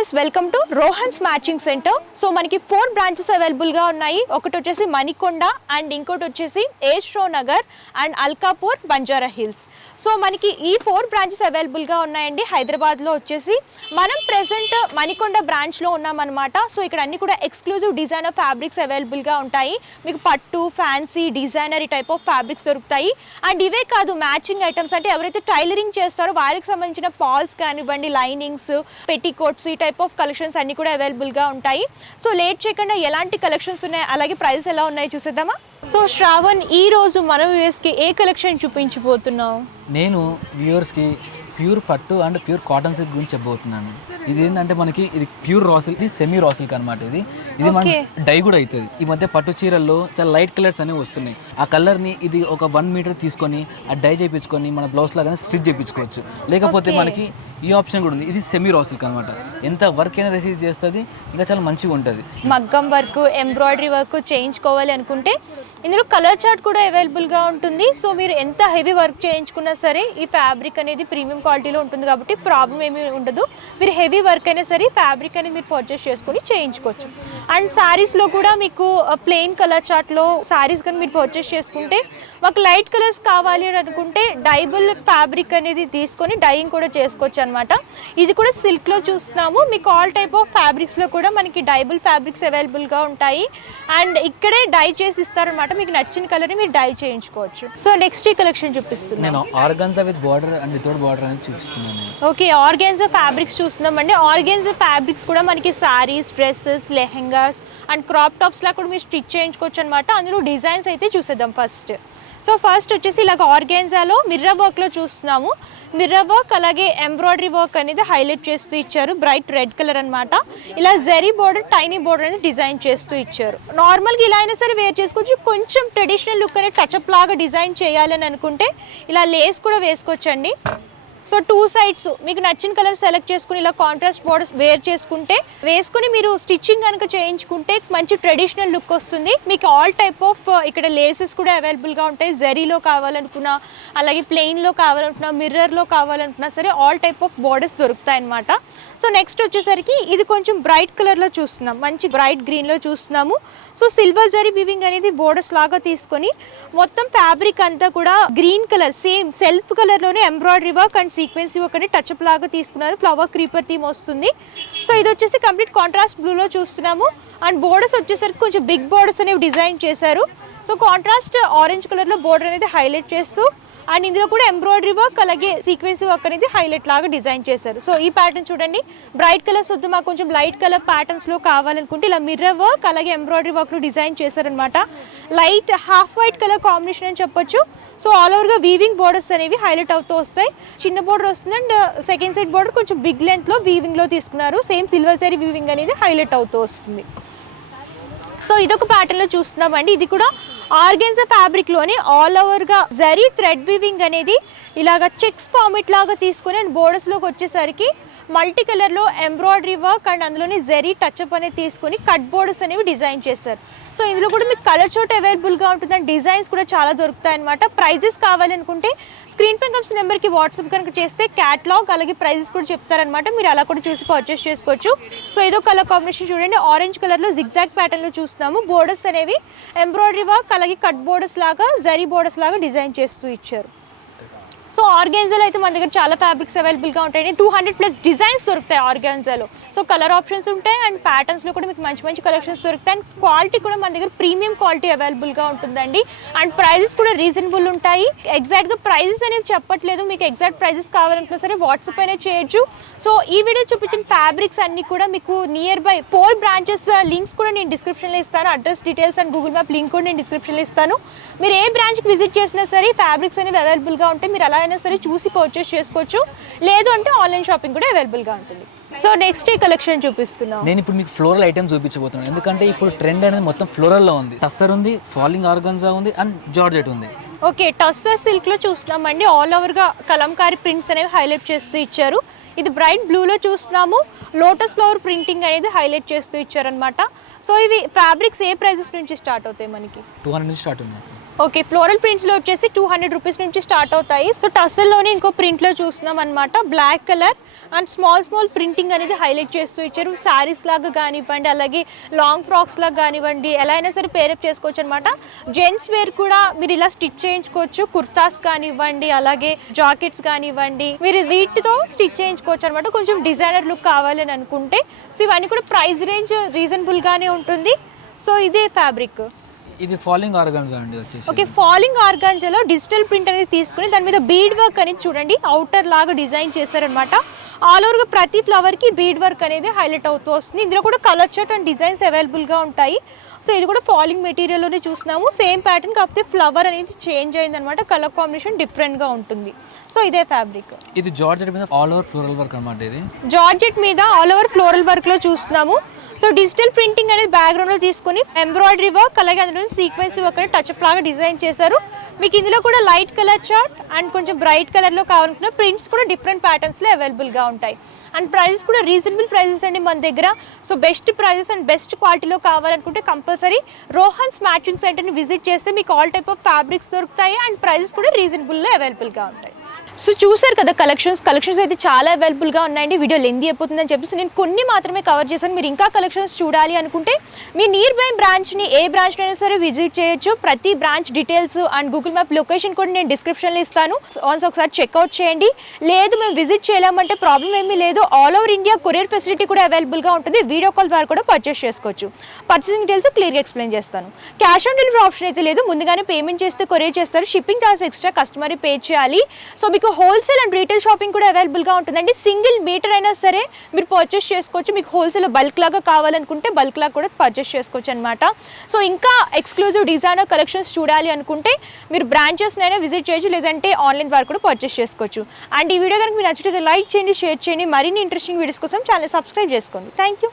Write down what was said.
Viewers, welcome to Rohan's matching centre. So మనకి 4 branches అవైలబుల్గా ఉన్నాయి. ఒకటి వచ్చేసి మణికొండ అండ్ ఇంకోటి వచ్చేసి ఏష్రో నగర్ and Alkapur Banjara Hills. So మనకి ఈ 4 బ్రాంచెస్ అవైలబుల్గా ఉన్నాయండి. హైదరాబాద్లో వచ్చేసి మనం ప్రెసెంట్ మణికొండ బ్రాంచ్లో ఉన్నామన్నమాట. సో ఇక్కడ అన్ని కూడా ఎక్స్క్లూజివ్ డిజైనర్ ఫ్యాబ్రిక్స్ అవైలబుల్గా ఉంటాయి. మీకు పట్టు, ఫ్యాన్సీ, డిజైనర్ ఈ టైప్ ఆఫ్ ఫ్యాబ్రిక్స్ దొరుకుతాయి. అండ్ ఇవే కాదు, మ్యాచింగ్ ఐటమ్స్ అంటే ఎవరైతే టైలరింగ్ చేస్తారో వారికి సంబంధించిన పాల్స్ కానివ్వండి, లైనింగ్స్, పెట్టికోట్స్, ఈ టైప్ ఆఫ్ కలెక్షన్స్ అన్ని కూడా అవైలబుల్గా ఉంటాయి. సో లేట్ చేయకుండా ఎలాంటి కలెక్షన్స్ ఉన్నాయి, అలాగే ప్రైస్ ఎలా ఉన్నాయో చూసేద్దామా. సో శ్రావణ్, ఈ రోజు మన వ్యూవర్స్కి ఏ కలెక్షన్ చూపించబోతున్నావు? నేను వ్యూవర్స్కి ప్యూర్ పట్టు అండ్ ప్యూర్ కాటన్ సిల్క్ గురించి చెప్పబోతున్నాను. ఇది ఏంటంటే మనకి ఇది ప్యూర్ రా సిల్క్, ఇది సెమీ రా సిల్క్ అనమాట. ఇది మన డై కూడా అవుతుంది. ఈ మధ్య పట్టు చీరల్లో చాలా లైట్ కలర్స్ అనేవి వస్తున్నాయి. ఆ కలర్ని ఇది ఒక 1 మీటర్ తీసుకొని ఆ డై చేయించుకొని మన బ్లౌజ్ లాగానే స్టిచ్ చేయించుకోవచ్చు. లేకపోతే మనకి ఈ ఆప్షన్ కూడా ఉంది. ఇది సెమీ రా సిల్క్ అనమాట. ఎంత వర్క్ అయినా రిసీవ్ చేస్తుంది, ఇంకా చాలా మంచిగా ఉంటుంది. మగ్గం వర్క్, ఎంబ్రాయిడరీ వర్క్ చేయించుకోవాలి అనుకుంటే ఇందులో కలర్ చార్ట్ కూడా అవైలబుల్గా ఉంటుంది. సో మీరు ఎంత హెవీ వర్క్ చేయించుకున్నా సరే ఈ ఫ్యాబ్రిక్ అనేది ప్రీమియం క్వాలిటీలో ఉంటుంది కాబట్టి ప్రాబ్లం ఏమీ ఉండదు. మీరు హెవీ వర్క్ అయినా సరే ఫ్యాబ్రిక్ అనేది మీరు పర్చేస్ చేసుకొని చేయించుకోవచ్చు. అండ్ శారీస్లో కూడా మీకు ప్లెయిన్ కలర్ చార్ట్లో శారీస్ కానీ మీరు పర్చేస్ చేసుకుంటే, మాకు లైట్ కలర్స్ కావాలి అని అనుకుంటే డైబుల్ ఫ్యాబ్రిక్ అనేది తీసుకొని డైయింగ్ కూడా చేసుకోవచ్చు అనమాట. ఇది కూడా సిల్క్లో చూస్తున్నాము. మీకు ఆల్ టైప్ ఆఫ్ ఫ్యాబ్రిక్స్లో కూడా మనకి డైబుల్ ఫ్యాబ్రిక్స్ అవైలబుల్గా ఉంటాయి. అండ్ ఇక్కడే డై చేసి ఇస్తారనమాట. మీకు నచ్చిన కలర్ మీరు డై చేయించుకోవచ్చు. సో నెక్స్ట్ ఈ కలెక్షన్ చూపిస్తున్నాను. నేను organza with border and without border అనేది చూపిస్తున్నాను. ఓకే, ఆర్గాన్జా ఫ్యాబ్రిక్స్ చూస్తున్నామండి. ఆర్గాన్జా ఫ్యాబ్రిక్స్ కూడా మనకి saris, dresses, lehengas and crop tops లా కూడా మీరు స్టిచ్ చేయించుకోవచ్చు అనమాట. అందులో డిజైన్స్ అయితే చూసేద్దాం ఫస్ట్. సో ఫస్ట్ వచ్చేసి ఇలాగ ఆర్గాన్జాలో మిర్రర్ వర్క్లో చూస్తున్నాము. మిర్రర్ వర్క్ అలాగే ఎంబ్రాయిడరీ వర్క్ అనేది హైలైట్ చేస్తూ ఇచ్చారు. బ్రైట్ రెడ్ కలర్ అనమాట. ఇలా జరీ బోర్డర్, టైనీ బోర్డర్ అనేది డిజైన్ చేస్తూ ఇచ్చారు. నార్మల్గా ఇలా అయినా సరే వేర్ చేసుకోవచ్చు. కొంచెం ట్రెడిషనల్ లుక్ అనేది టచ్అప్ లాగా డిజైన్ చేయాలని అనుకుంటే ఇలా లేస్ కూడా వేసుకోవచ్చండి. సో 2 సైడ్స్ మీకు నచ్చిన కలర్ సెలెక్ట్ చేసుకుని ఇలా కాంట్రాస్ట్ బోర్డర్స్ వేర్ చేసుకుంటే, వేసుకుని మీరు స్టిచ్చింగ్ కనుక చేయించుకుంటే మంచి ట్రెడిషనల్ లుక్ వస్తుంది. మీకు ఆల్ టైప్ ఆఫ్ ఇక్కడ లేసెస్ కూడా అవైలబుల్గా ఉంటాయి. జరీలో కావాలనుకున్నా, అలాగే ప్లెయిన్లో కావాలనుకున్నా, మిర్రర్లో కావాలనుకున్నా సరే ఆల్ టైప్ ఆఫ్ బోర్డర్స్ దొరుకుతాయి అన్నమాట. సో నెక్స్ట్ వచ్చేసరికి ఇది కొంచెం బ్రైట్ కలర్లో చూస్తున్నాం, మంచి బ్రైట్ గ్రీన్లో చూస్తున్నాము. సో సిల్వర్ జరీ వీవింగ్ అనేది బోర్డర్స్ లాగా తీసుకొని మొత్తం ఫ్యాబ్రిక్ అంతా కూడా గ్రీన్ కలర్, సేమ్ సెల్ఫ్ కలర్లోనే ఎంబ్రాయిడరీ వర్క్ అండ్ సీక్వెన్సీ వర్క్ అనేది టచ్అప్ లాగా తీసుకున్నారు. ఫ్లవర్ క్రీపర్ థీమ్ వస్తుంది. సో ఇది వచ్చేసి కంప్లీట్ కాంట్రాస్ట్ బ్లూలో చూస్తున్నాము. అండ్ బోర్డర్స్ వచ్చేసరికి కొంచెం బిగ్ బోర్డర్స్ అనేవి డిజైన్ చేశారు. సో కాంట్రాస్ట్ ఆరెంజ్ కలర్లో బోర్డర్ అనేది హైలైట్ చేస్తూ, అండ్ ఇందులో కూడా ఎంబ్రాయిడరీ వర్క్ అలాగే సీక్వెన్సీ వర్క్ అనేది హైలైట్ లాగా డిజైన్ చేశారు. సో ఈ ప్యాటర్న్ చూడండి, బ్రైట్ కలర్స్ వద్దు, మాకు కొంచెం లైట్ కలర్ ప్యాటర్న్స్లో కావాలనుకుంటే ఇలా మిర్రర్ వర్క్ అలాగే ఎంబ్రాయిడరీ వర్క్లో డిజైన్ చేశారనమాట. Light half white colour combination అని చెప్పొచ్చు. సో ఆల్ ఓవర్గా వీవింగ్ బోర్డర్స్ అనేవి హైలైట్ అవుతూ వస్తాయి. చిన్న బోర్డర్ వస్తుంది అండ్ సెకండ్ సైడ్ బోర్డర్ కొంచెం బిగ్ లెంత్లో వీవింగ్లో తీసుకున్నారు. సేమ్ సిల్వర్ జరీ వీవింగ్ అనేది హైలైట్ అవుతూ వస్తుంది. సో ఇదొక ప్యాటర్న్లో చూస్తున్నామండి. ఇది కూడా ఆర్గాన్జా ఫ్యాబ్రిక్లోనే ఆల్ ఓవర్గా జరీ థ్రెడ్ వీవింగ్ అనేది ఇలాగ చెక్స్ ఫార్మెట్ లాగా తీసుకొని అండ్ బోర్డర్స్లోకి వచ్చేసరికి మల్టీ కలర్లో ఎంబ్రాయిడరీ వర్క్ అండ్ అందులోనే జరీ టచ్అప్ అనేది తీసుకొని కట్ బోర్డర్స్ అనేవి డిజైన్ చేస్తారు. సో ఇందులో కూడా మీకు కలర్ చోట్ అవైలబుల్గా ఉంటుంది అండ్ డిజైన్స్ కూడా చాలా దొరుకుతాయి అనమాట. ప్రైజెస్ కావాలనుకుంటే స్క్రీన్ పై కమ్స్ నెంబర్కి వాట్సాప్ కనుక చేస్తే క్యాటలాగ్ అలాగే ప్రైజెస్ కూడా చెప్తారనమాట. మీరు అలా కూడా చూసి పర్చేస్ చేసుకోవచ్చు. సో ఇదో కలర్ కాంబినేషన్ చూడండి, ఆరెంజ్ కలర్లో జిగ్జాగ్ ప్యాటర్న్లో చూస్తున్నాము. బోర్డర్స్ అనేవి ఎంబ్రాయిడరీ వర్క్ అలాగే కట్ బోర్డర్స్ లాగా, జరీ బోర్డర్స్ లాగా డిజైన్ చేస్తూ ఇచ్చారు. సో ఆర్గాన్జాలో అయితే మన దగ్గర చాలా ఫ్యాబ్రిక్స్ అవైలబుల్గా ఉంటాయి. 200+ డిజైన్స్ దొరుకుతాయి ఆర్గాన్జాలో. సో కలర్ ఆప్షన్స్ ఉంటాయి అండ్ ప్యాటర్న్స్లో కూడా మీకు మంచి మంచి కలెక్షన్స్ దొరుకుతాయి. అండ్ క్వాలిటీ కూడా మన దగ్గర ప్రీమియం క్వాలిటీ అవైలబుల్గా ఉంటుందండి. అండ్ ప్రైజెస్ కూడా రీజనబుల్ ఉంటాయి. ఎగ్జాక్ట్గా ప్రైజెస్ అనేవి చెప్పట్లేదు, మీకు ఎగ్జాక్ట్ ప్రైజెస్ కావాలనుకున్నా సరే వాట్సాప్ అయినా చేయొచ్చు. సో ఈ వీడియో చూపించిన ఫ్యాబ్రిక్స్ అన్నీ కూడా మీకు నియర్ బై 4 బ్రాంచెస్ లింక్స్ కూడా నేను డిస్క్రిప్షన్లో ఇస్తాను. Address details and Google map link కూడా నేను డిస్క్రిప్షన్లో ఇస్తాను. మీరు ఏ బ్రాంచ్కి విజిట్ చేసినా సరే ఫ్యాబ్రిక్స్ అనేవి అవైలబుల్గా ఉంటాయి. మీరు అలా అయినా సరే చూసి పర్చేస్ చేసుకోవచ్చు. లేదు అంటే ఆన్లైన్ షాపింగ్ కూడా అవైలబుల్గా ఉంటుంది. సో నెక్స్ట్ ఈ కలెక్షన్ చూపిస్తున్నాను. నేను ఇప్పుడు మీకు ఫ్లోరల్ ఐటమ్స్ చూపించబోతున్నాను. ఎందుకంటే ఇప్పుడు ట్రెండ్ అనేది మొత్తం ఫ్లోరల్లో ఉంది. టస్సర్ ఉంది, ఫాలింగ్ ఆర్గాన్జా ఉంది అండ్ జార్జెట్ ఉంది. ఓకే, టస్సర్ సిల్క్లో చూస్తున్నామండి. ఆల్ ఓవర్గా కలంకారీ ప్రింట్స్ అనేవి హైలైట్ చేస్తూ ఇచ్చారు. ఇది బ్రైట్ బ్లూలో చూస్తున్నాము. లోటస్ ఫ్లవర్ ప్రింటింగ్ అనేది హైలైట్ చేస్తూ ఇచ్చారనమాట. సో ఇవి ఫ్యాబ్రిక్స్ ఏ ప్రైజెస్ నుంచి స్టార్ట్ అవుతాయి మనకి? 200 నుంచి స్టార్ట్ ఉంది. ఓకే, ఫ్లోరల్ ప్రింట్స్లో వచ్చేసి 200 రూపీస్ నుంచి స్టార్ట్ అవుతాయి. సో టస్సల్లోనే ఇంకో ప్రింట్లో చూస్తున్నాం అనమాట, black colour and small printing అనేది హైలైట్ చేస్తూ ఇచ్చారు. శారీస్ లాగా కానివ్వండి, అలాగే లాంగ్ ఫ్రాక్స్ లాగా కానివ్వండి, ఎలా అయినా సరే పేరప్ చేసుకోవచ్చు అనమాట. జెంట్స్ వేర్ కూడా మీరు ఇలా స్టిచ్ చేయించుకోవచ్చు, కుర్తాస్ కానివ్వండి, అలాగే జాకెట్స్ కానివ్వండి, మీరు వీటితో స్టిచ్ చేయించుకోవచ్చు అనమాట. కొంచెం డిజైనర్ లుక్ కావాలని అనుకుంటే. సో ఇవన్నీ కూడా ప్రైస్ రేంజ్ రీజనబుల్గానే ఉంటుంది. సో ఇదే ఫ్యాబ్రిక్. ఇది ఫాలింగ్ ఆర్గాన్జా అండి వచ్చేసి. ఓకే, ఫాలింగ్ ఆర్గాన్జాలో డిజిటల్ ప్రింట్ అనేది తీసుకుని దాని మీద బీడ్ వర్క్ అనేది చూడండి అవుటర్ లాగా డిజైన్ చేశారనమాట. ఆల్ ఓవర్గా ప్రతి ఫ్లవర్కి బీడ్ వర్క్ అనేది హైలైట్ అవుతూ వస్తుంది. ఇందులో కూడా కలర్ చార్ట్ అండ్ డిజైన్స్ అవైలబుల్గా ఉంటాయి. సో ఇది కూడా ఫాలింగ్ మెటీరియల్లోనే చూస్తున్నాము, సేమ్ ప్యాటర్న్, కాకపోతే ఫ్లవర్ అనేది చేంజ్ అయిందనమాట, కలర్ కాంబినేషన్ డిఫరెంట్గా ఉంటుంది. సో ఇదే ఫ్యాబ్రిక్. ఇది జార్జెట్ మీద ఆల్ ఓవర్ ఫ్లోరల్ వర్క్ అనమాట. ఇది జార్జెట్ మీద ఆల్ ఓవర్ ఫ్లోరల్ వర్క్లో చూస్తున్నాము. సో డిజిటల్ ప్రింటింగ్ అనేది బ్యాక్గ్రౌండ్లో తీసుకొని ఎంబ్రాయిడరీ వర్క్, అలాగే అందులో సీక్వెన్స్ వర్క్ అనేది టచ్అప్ లాగా డిజైన్ చేశారు. మీకు ఇందులో కూడా లైట్ కలర్ చార్ట్ అండ్ కొంచెం బ్రైట్ కలర్లో కావాలనుకున్న ప్రింట్స్ కూడా డిఫరెంట్ ప్యాటర్న్స్లో అవైలబుల్గా ఉంటాయి. అండ్ ప్రైజెస్ కూడా రీజనబుల్ ప్రైజెస్ అండి మన దగ్గర. So best prices and best క్వాలిటీలో కావాలనుకుంటే కంపల్సరీ రోహన్స్ మ్యాచింగ్ సెంటర్ని విజిట్ చేస్తే మీకు ఆల్ టైప్ ఆఫ్ ఫ్యాబ్రిక్స్ దొరుకుతాయి అండ్ ప్రైజెస్ కూడా రీజనబుల్లో అవైలబుల్గా ఉంటాయి. సో చూసారు కదా కలెక్షన్స్ అయితే చాలా అవైలబుల్గా ఉన్నాయండి. వీడియో లెంతీ అయిపోతుందని చెప్పేసి నేను కొన్ని మాత్రమే కవర్ చేశాను. మీరు ఇంకా కలెక్షన్స్ చూడాలి అనుకుంటే మీ నియర్ బై బ్రాంచ్ని ఏ బ్రాంచ్లో అయినా సరే విజిట్ చేయొచ్చు. ప్రతి branch details and Google map location కూడా నేను డిస్క్రిప్షన్లో ఇస్తాను, వన్స్ ఒకసారి చెక్అవుట్ చేయండి. లేదు మేము విజిట్ చేయలేమంటే ప్రాబ్లం ఏమీ లేదు, all over India courier facility కూడా అవైలబుల్గా ఉంటుంది. వీడియో కాల్ ద్వారా కూడా పర్చేస్ చేసుకోవచ్చు. పర్చేసింగ్ డీటెయిల్స్ క్లియర్గా ఎక్స్ప్లెయిన్ చేస్తాను. క్యాష్ ఆన్ డెలివరీ ఆప్షన్ అయితే లేదు, ముందుగానే పేమెంట్ చేస్తే కొరియర్ చేస్తారు. Shipping charge extra customer pay చేయాలి. సో మీకు హోల్సేల్ అండ్ రీటైల్ షాపింగ్ కూడా అవైలబుల్గా ఉంటుందండి. సింగిల్ మీటర్ అయినా సరే మీరు పర్చేస్ చేసుకోవచ్చు. మీకు హోల్సేల్ బల్క్ లాగా కావాలనుకుంటే బల్క్ లాగా కూడా పర్చేస్ చేసుకోవచ్చు అనమాట. సో ఇంకా ఎక్స్క్లూజివ్ డిజైనర్ కలెక్షన్స్ చూడాలి అనుకుంటే మీరు బ్రాంచెస్నైనా విజిట్ చేయొచ్చు, లేదంటే ఆన్లైన్ ద్వారా కూడా పర్చేస్ చేసుకోవచ్చు. అండ్ ఈ వీడియో కనుక మీకు నచ్చితే లైక్ చేయండి, షేర్ చేయండి. మరిన్ని ఇంట్రెస్టింగ్ వీడియోస్ కోసం ఛానల్ సబ్స్క్రైబ్ చేసుకోండి. Thank you.